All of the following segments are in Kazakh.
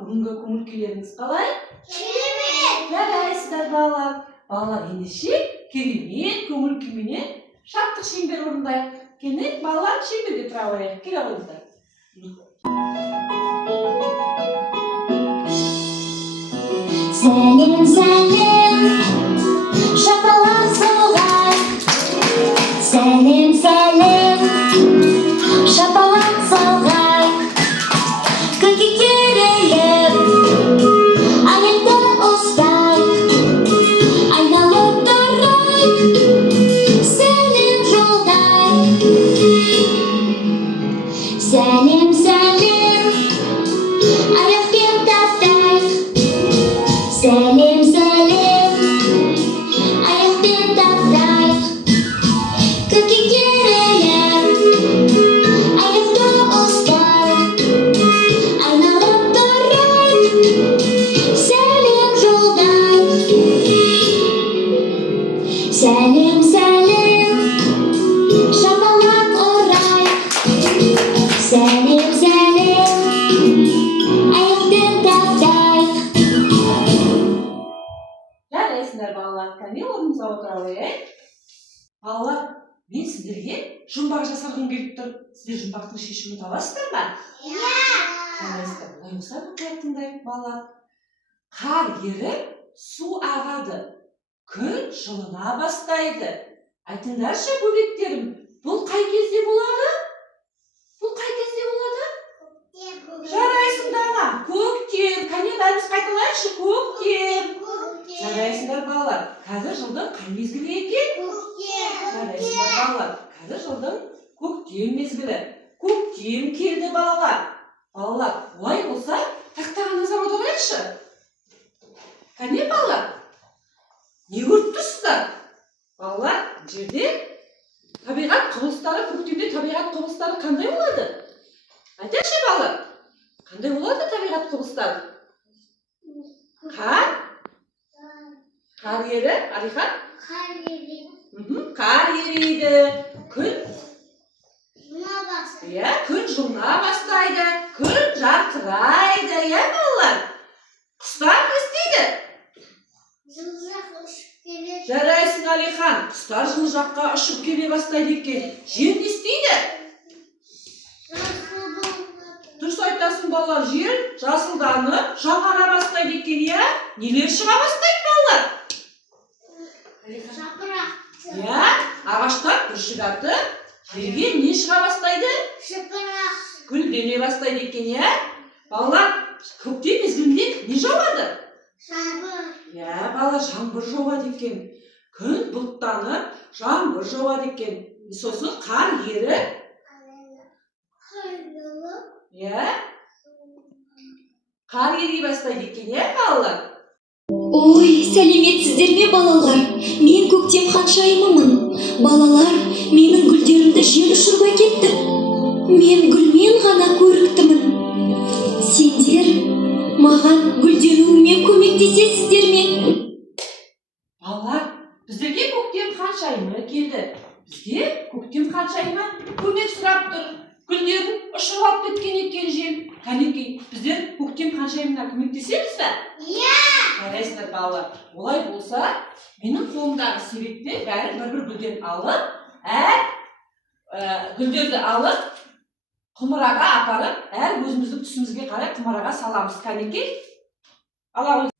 бүгінгі көңіл-күйлеріңіз қалай? Керемет! Жарайсыздар балалар. Балалар ендеше керемет көңіл-күйменен шаттық шеңбер орындайық. Кені балалар шеңберге тұра қояйық. Келе қойыңыздар. Сәлем, сәлем, шапалақ соғайық. Сәлем, сәлем, шапалақ соғайық. Көкек керіліп, аяқты ұстайық. Айналып тұрайық, сәлем жолдайық. Сәлем, сәлем, аяқпен таптайық. Сәлем, сәлем, аяқпен таптайық. Көкек керіліп, аяқты ұстайық. Айналып тұрайық, сәлем жолдайық. Сәлем, сәлем, шапалақ ұрайық. Сәлем, сәлем, аяқпен таптайық. Жарайсыңдар балалар. Кәне орнымызға отыра қояйық. Балалар, мен сіздерге жұмбақ жасағым келіп тұр. Сіздер жұмбақтың шешімін табасыздар ма? Жарайсыздар. Олай болса мұқият тыңдайық балалар. Қар еріп, су ағады. Күн жылына бастайды. Айтыңдаршы, бөбектерім, бұл қай кезде болады? Бұл қай кезде болады? Жарайсыңдар ма? Көктем. Кәне бәріміз қайталайықшы, көктем. Жарайсыңдар балалар. Қазір жылдың қай мезгілі екен? Жарайсыңдар балалар. Қазір жылдың көктем мезгілі. Көктем келді балалар. Балалар, олай болса, тақтаға назар аударайықшы. Кәне балалар? Не көріп тұрсыздар? Балалар, жерде табиғат құбылыстары, көктемде табиғат құбылыстары қандай болады? Айтайықшы балалар. Қандай болады табиғат құбылыстары? Қар ері, Алихан? Қар ериді. Күн жылына бастайды. Күн жарқырайды, балалар. Құстар не істейді? Жарайсың, Алихан. Құстар жылы жаққа ұшып келе бастайды екен. Жер не істейді? Дұрыс айтасың балалар, жер жасылданып, жаңара бастайды екен, Нелер шыға бастайды балалар? Ағаштар бүршік атып, жерге не шыға бастайды? Гүлдене бастайды екен, Балалар, көктем мезгілінде не жауады? Балалар, жаңбыр жауады екен. Күн бұлттанып, жаңбыр жауады екен. Сосын қар еріп, қар ери бастайды екен, балалар? Ой, сәлеметсіздер ме балалар? Мен көктем ханшайымымын. Балалар, менің гүлдерімді жел ұшырып әкетті. Мен гүлмен ғана көріктімін. Сендер маған гүлденуіме көмектесесіздер ме? Балалар, біздерге көктем ханшайымы келді. Бізге көктем ханшайымы көмек сұрап тұр. Гүлдерін ұшырып алып кеткен екен жел. Кәнекей, біздер көктем ханшайымына көмектесеміз бе? Жарайсыңдар балалар. Олай болса, менің қолымдағы себетте бәрі бір-бір гүлден алып, гүлдерді алып, құмыраға апарып, өзіміздің түсімізге қарай құмыраға саламыз. Кәнекей, ала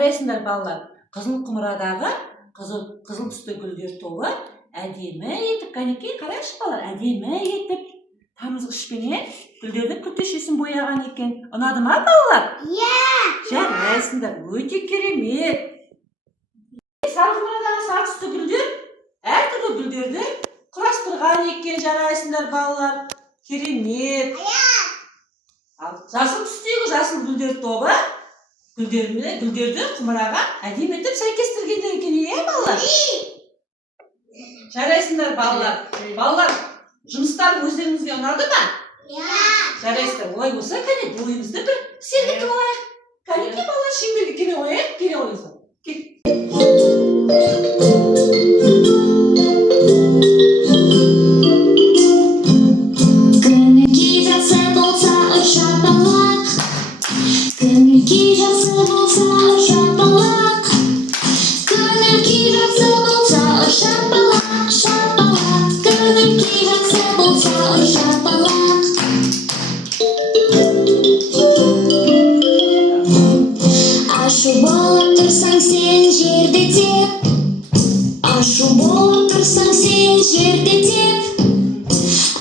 жарайсыңдар балалар. Қызыл құмырадағы қызыл түсті гүлдер тобы әдемі етіп, кәнекей қарайықшы балалар, әдемі етіп тамызғышпенен гүлдерді күлтешесін бояған екен. Ұнады ма балалар? Жарайсыңдар, өте керемет. Сары құмырадағы сары түсті гүлдер әртүрлі гүлдерді құрастырған екен. Жарайсыңдар балалар, керемет. Жасыл түстегі жасыл гүлдер тобы гүлдерді құмыраға әдемі етіп сәйкестіргендер екен, балалар? Жарайсыңдар балалар. Балалар, жұмыстар өздеріңізге ұнады ма? Жарайсыздар. Олай болса, кәне бойымызды бір сергітіп алайық. Кәнекей балалар, шеңберге келе қояйық, келе қойыңыздар. Көңіл-күй жақсы болса шапалақ, көңіл-күй жақсы болса шапалақ, көңіл-күй жақсы болса шапалақ, шапалақ, көңіл-күй жақсы болса шапалақ. Ашу болып тұрсаң сен жерді теп, ашу болып тұрсаң сен жерді теп,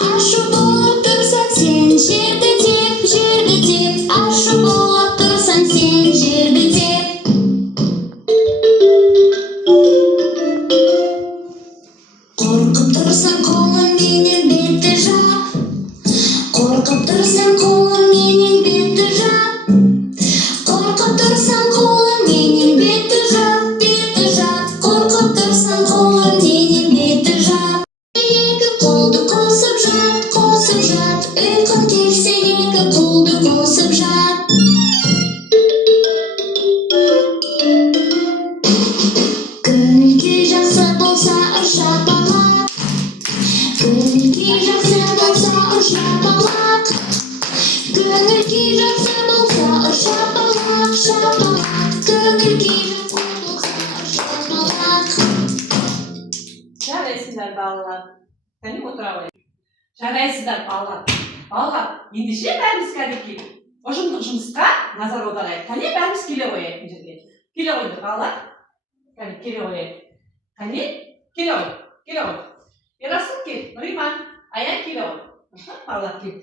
ашу болып тұрсаң сен жерді теп, жерді теп, ашу болып тұрсаң сен жерді теп. Қорқып тұрсаң қолыңменен бетті жап, қорқып тұрсаң қолыңменен бетті жап, қорқып тұрсаң қолыңменен бетті жап, бетті жап, қорқып тұрсаң қолыңменен бетті жап. Екі қолды қосып жат, ұйқың келсе екі қолды қосып жат. Көңіл-күй жақсы болса шапалақ, көңіл-күй жақсы болса шапалақ, көңіл-күй жақсы болса шапалақ, шапалақ, көңіл-күй жақсы болса шапалақ. Жарайсыңдар балалар. Кәне отыра қояйық. Жарайсыңдар балалар. Балалар, ендеше бәріміз кәнекей ұжымдық жұмысқа назар аударайық. Кәне бәріміз келе қояйық мына жерге. Келе қойдық балалар. Кәне келе қояйық. Кәне келе қойдық. Келе қойдық. Ерасыл кел, Нұриман, Аян келе қойдық. Балалар кел.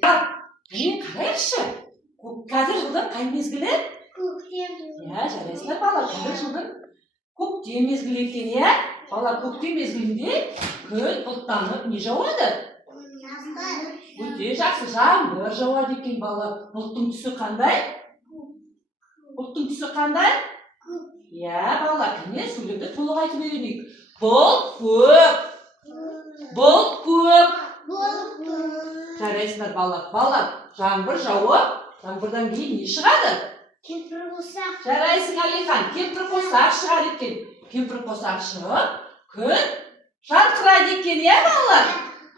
Кәне қарайықшы. Қазір жылдың қай мезгілі? Жарайсыңдар балалар. Қазір жылдың көктем мезгілі екен, балалар, көктем мезгілінде күн бұлттанып не жауады? Өте жақсы жаңбыр жауады екен, балалар. Бұлттың түсі қандай? Бұлттың түсі қандай? Балалар, кәне сөйлемді толық айтып үйренейік. Бұлт көп. Бұлт көп. Жарайсыңдар балалар. Балалар, жаңбыр жауып, жаңбырдан кейін не шығады? Кемпір-қосақ. Жарайсың Алихан, кемпір-қосақ шығады екен. Кемпір-қосақ шығып, күн жарқырайды екен, балалар?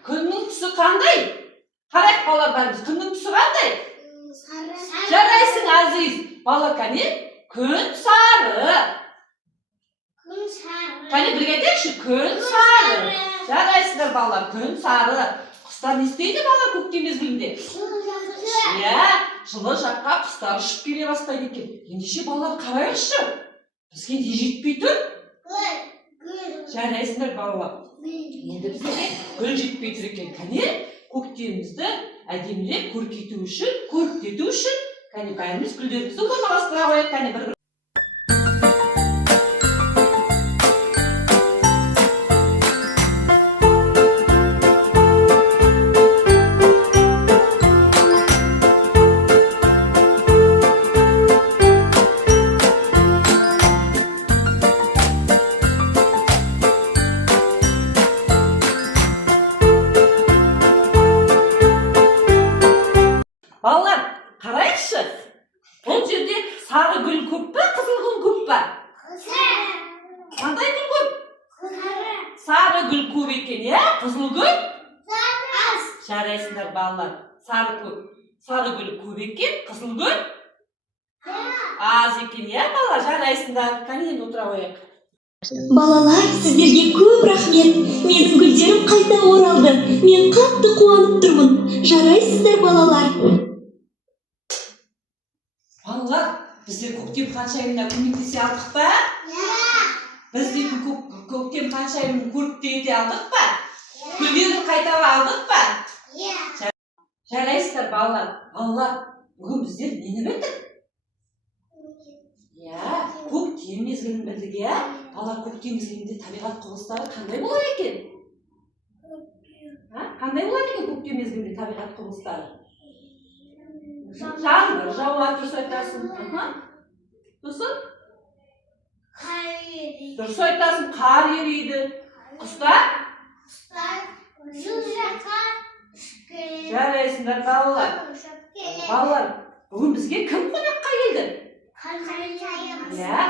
Күннің түсі қандай? Қарайық балалар бәріміз, күннің түсі қандай? Жарайсың Азиз. Балалар, кәне күн сары. Кәне бірге айтайықшы, күн сары. Жарайсыңдар балалар, күн сары. Құстар не істейді балалар көктем мезгілінде? Жылы жаққа құстар ұшып келе бастайды екен. Ендеше балалар қарайықшы. Бізге не жетпей тұр? Жарайсыңдар балалар. Енді бізге гүл жетпей тұр екен. Кәне көктемімізді әдемілеп көркейту үшін, кәне бәріміз гүлдерімізді орналастыра қояйық. Кәне бір балалар, қарайықшы. Бұл жерде сары гүл көп па, қызыл гүл көп па? Қандай гүл көп? Сары гүл көп екен, қызыл гүл? Жарайсыңдар балалар. Сары гүл көп екен, қызыл гүл? Аз екен, балалар, жарайсыңдар. Кәне енді отыра қояйық. Балалар, сіздерге көп рахмет. Менің гүлдерім қайта оралды. Мен қатты қуанып тұрмын. Жарайсыздар балалар. Балалар, Біздер көктем ханшайымына көмектесе алдық па? Біздер көктем ханшайымын көріп те ете алдық па? Гүлдерін қайтара алдық па? Жарайсыздар балалар. Балалар, бүгін біздер нені білдік? Көктем мезгілін білдік, Балалар, көктем мезгілінде табиғат құбылыстары қандай болады екен? Қандай болады екен көктем мезгілінде табиғат құбылыстары? Жаңбыр жауады, дұрыс айтасың. Сосын? Дұрыс айтасың, қар ериді. Құстар? Жарайсыңдар балалар. Балалар, бүгін бізге кім қонаққа келді?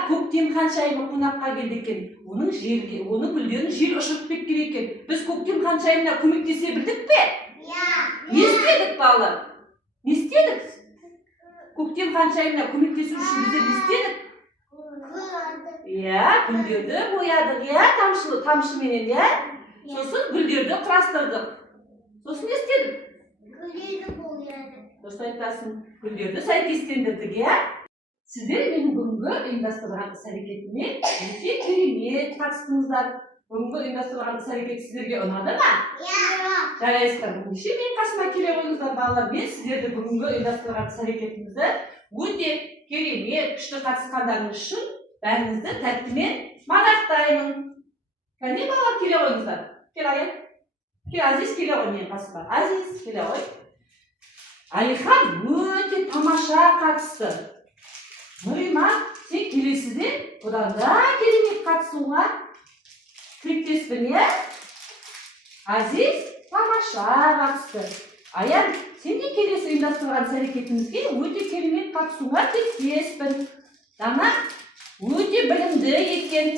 Көктем ханшайымы қонаққа келді екен. Оның гүлдерін жел ұшырып кеткен екен. Біз көктем ханшайымына көмектесе білдік пе? Не істедік балалар? Не істедік? Көктем ханшайымына көмектесу үшін біздер не істедік? Гүлдерді боядық, тамшыменен, Сосын гүлдерді құрастырдық. Сосын не істедік? Дұрыс айтасың, гүлдерді сәйкестендірдік, Сіздер менің бүгінгі ұйымдастырған іс-әрекетіме өте керемет қатыстыңыздар. Бүгінгі ұйымдастырған іс-әрекет сіздерге ұнады ма? Жарайсыздар, ендеше мен қасыма келе қойыңыздар балалар. Мен сіздерді бүгінгі ұйымдастырған іс-әрекетімізді өте керемет, күшті қатысқандарыңыз үшін бәріңізді тәттімен мадақтаймын. Кәне балалар, келе қойыңыздар. Азиз, келе қой менің қасыма. Азиз, келе қой. Алихан өте тамаша қатысты. Нұрима, сен келесіде бұдан да керемет қатысуға тілектеспін, Азиз тамаша қатысты. Аян, сен де келесі ұйымдастырған іс-әрекетімізге өте керемет қатысуға тілектеспін. Дана өте білімді екен.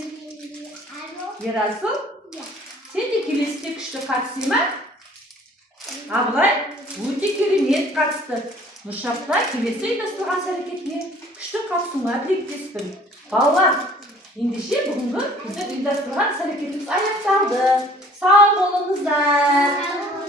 Ерасыл, сен де келесіде күшті қатысы ма? Абылай өте керемет қатысты. Нұршапта келесі ұйымдастырған іс-әрекетіне күшті қатысуға тілектеспін. Балалар, ендеше бүгінгі біздің ұйымдастырған іс-әрекетіміз аяқталды. Сау болыңыздар.